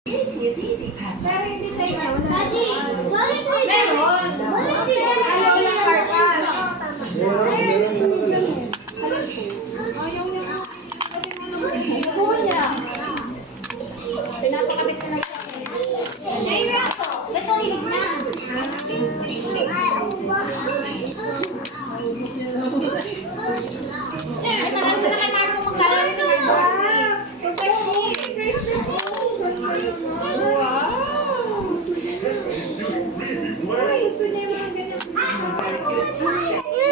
Pero hindi sa inyo. Daddy, meron. Ayaw lang karpas. Ayaw niya. Kuya. Pinapakabit na lang. Jayra, ito ilig na. Ay, naman ko na kay Marco maglalaro ng bossy. Pagkashi.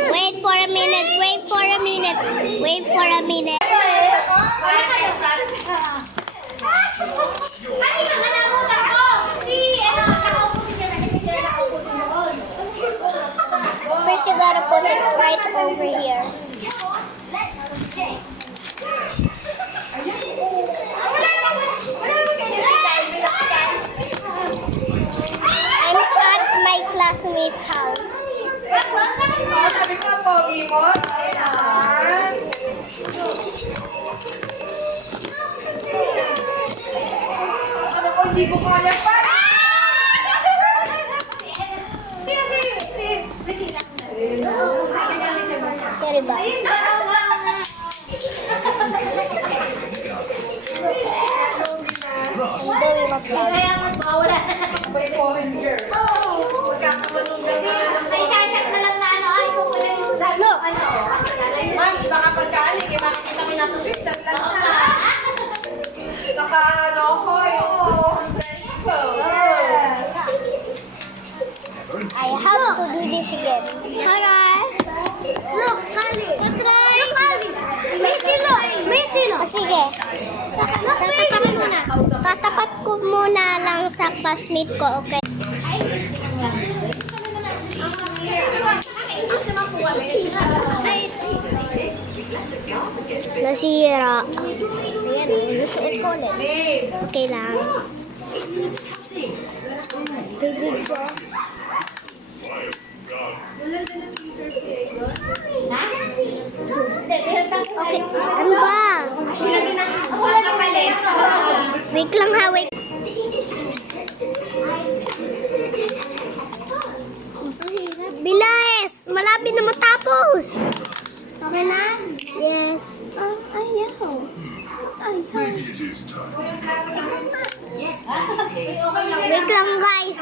Wait for a minute, wait for a minute, wait for a minute. First you gotta put it right over here. I'm at my classmate's house. Sabi ko, pogi mo. Ano ko, hindi ko kaya pa. Sorry ba? I'm doing a vlog. Kaya magbawala na. May foreign girl. Magkakamalunggan na. May chat na lang na ano, ay kukunin mo dahil Look. ano. Ma'am, baka pagkaalig, makikita ko yung nasa Switzerland lang na. Naka-ano ko, yung 200 ko. Yes. I have to do this again. Hi guys! Look, Kali. Try! May silo. May silo. O sige. Tatapat muna. Tatapat ko muna lang sa classmate ko, okay? Nasira. Ayan, gusto ko ulit. Okay lang. Favorite ko. Okay, ano ba? Wait lang ha, wait. Bilis! Malapit na matapos! Okay na? Yes. Ayaw. Ayaw. Wait lang guys.